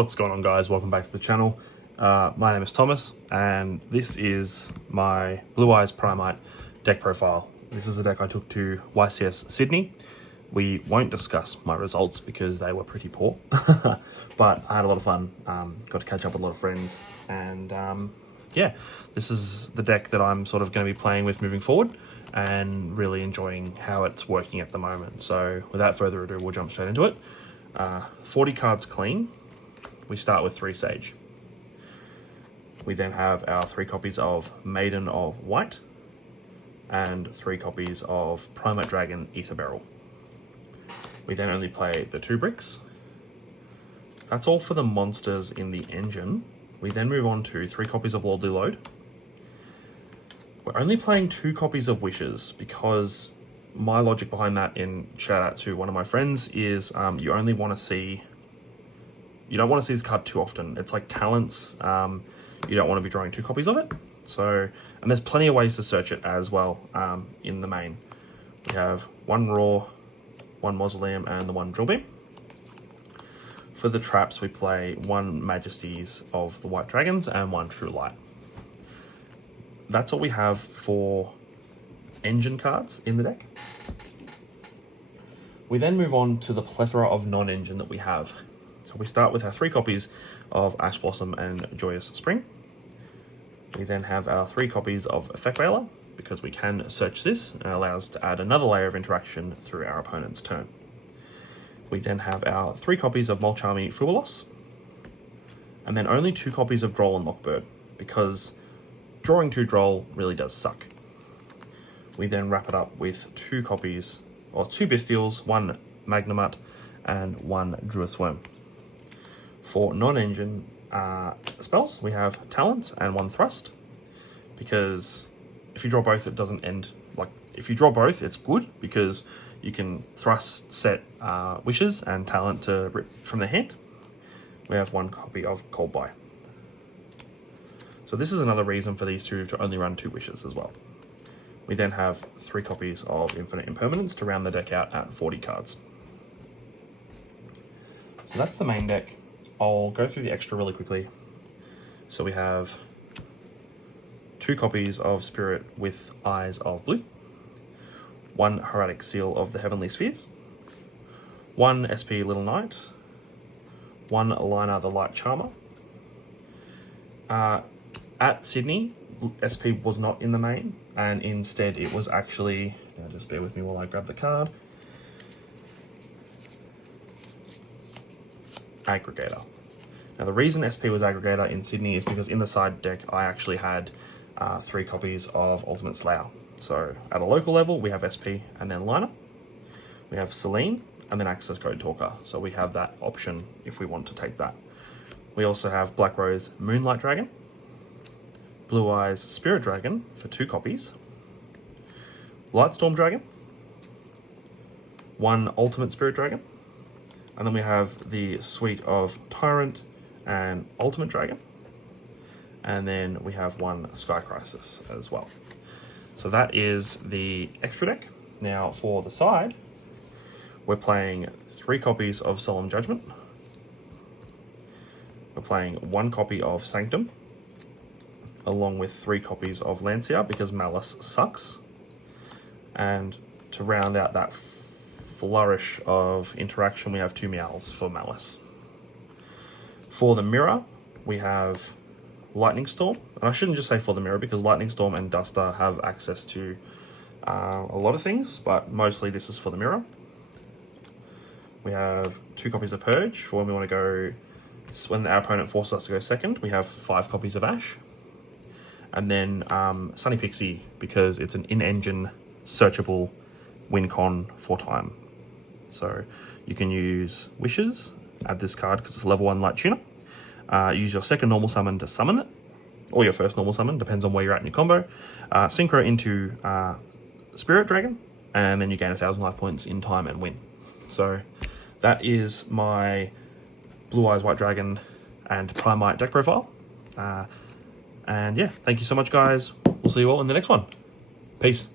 What's going on, guys? Welcome back to the channel. My name is Thomas, and this is my Blue-Eyes Primite deck profile. This is the deck I took to YCS Sydney. We won't discuss my results because they were pretty poor, but I had a lot of fun. Got to catch up with a lot of friends, and yeah, this is the deck that I'm sort of going to be playing with moving forward and really enjoying how it's working at the moment. So without further ado, we'll jump straight into it. 40 cards clean. We start with 3 Sage. We then have our 3 copies of Maiden of White and 3 copies of Primate Dragon Ether Beryl. We then only play the 2 bricks. That's all for the monsters in the engine. We then move on to 3 copies of Lordly Load. We're only playing 2 copies of Wishes because my logic behind that, in shout out to one of my friends, is you only want to see, you don't want to see this card too often. It's like talents. You don't want to be drawing 2 copies of it. So, and there's plenty of ways to search it as well in the main. We have 1 Raw, 1 Mausoleum, and the 1 Drill Beam. For the traps, we play 1 Majesties of the White Dragons and 1 True Light. That's all we have for engine cards in the deck. We then move on to the plethora of non-engine that we have. So we start with our 3 copies of Ash Blossom and Joyous Spring. We then have our 3 copies of Effect Veiler, because we can search this and it allows us to add another layer of interaction through our opponent's turn. We then have our 3 copies of Mulcharmy Fubalos, and then only 2 copies of Droll and Lockbird, because drawing 2 Droll really does suck. We then wrap it up with 2 copies, or 2 Bestials, 1 Magnamut, and 1 Druis Worm. For non-engine spells, we have Talents and 1 Thrust, because if you draw both, it doesn't end, like, if you draw both, it's good, because you can Thrust set Wishes and Talent to rip from the hand. We have 1 copy of Cold Buy. So this is another reason for these two to only run 2 Wishes as well. We then have 3 copies of Infinite Impermanence to round the deck out at 40 cards. So that's the main deck. I'll go through the extra really quickly. So we have 2 copies of Spirit with Eyes of Blue, 1 Hieratic Seal of the Heavenly Spheres, 1 SP Little Knight, 1 Liner the Light Charmer. At Sydney, SP was not in the main, and instead it was actually, just bear with me while I grab the card, Aggregator. Now the reason SP was Aggregator in Sydney is because in the side deck I actually had 3 copies of Ultimate Slayer. So at a local level we have SP and then Liner, we have Selene, and then Access Code Talker. So we have that option if we want to take that. We also have Black Rose Moonlight Dragon, Blue-Eyes Spirit Dragon for 2 copies, Lightstorm Dragon, 1 Ultimate Spirit Dragon, and then we have the suite of Tyrant and Ultimate Dragon, and then we have 1 Sky Crisis as well. So that is the extra deck. Now for the side, we're playing 3 copies of Solemn Judgment, we're playing 1 copy of Sanctum, along with 3 copies of Lancia because Malice sucks, and to round out that flourish of interaction, we have 2 Meows for Malice. For the mirror, we have Lightning Storm, and I shouldn't just say for the mirror because Lightning Storm and Duster have access to a lot of things, but mostly this is for the mirror. We have 2 copies of Purge for when we want to go, when our opponent forces us to go second. We have 5 copies of Ash, and then Sunny Pixie because it's an in-engine searchable win con for time. So you can use Wishes, add this card because it's a level 1 Light Tuner. Use your second normal summon to summon it, or your first normal summon, depends on where you're at in your combo. Synchro into Spirit Dragon, and then you gain 1,000 life points in time and win. So that is my Blue-Eyes White Dragon and Primite deck profile. And yeah, thank you so much, guys. We'll see you all in the next one. Peace.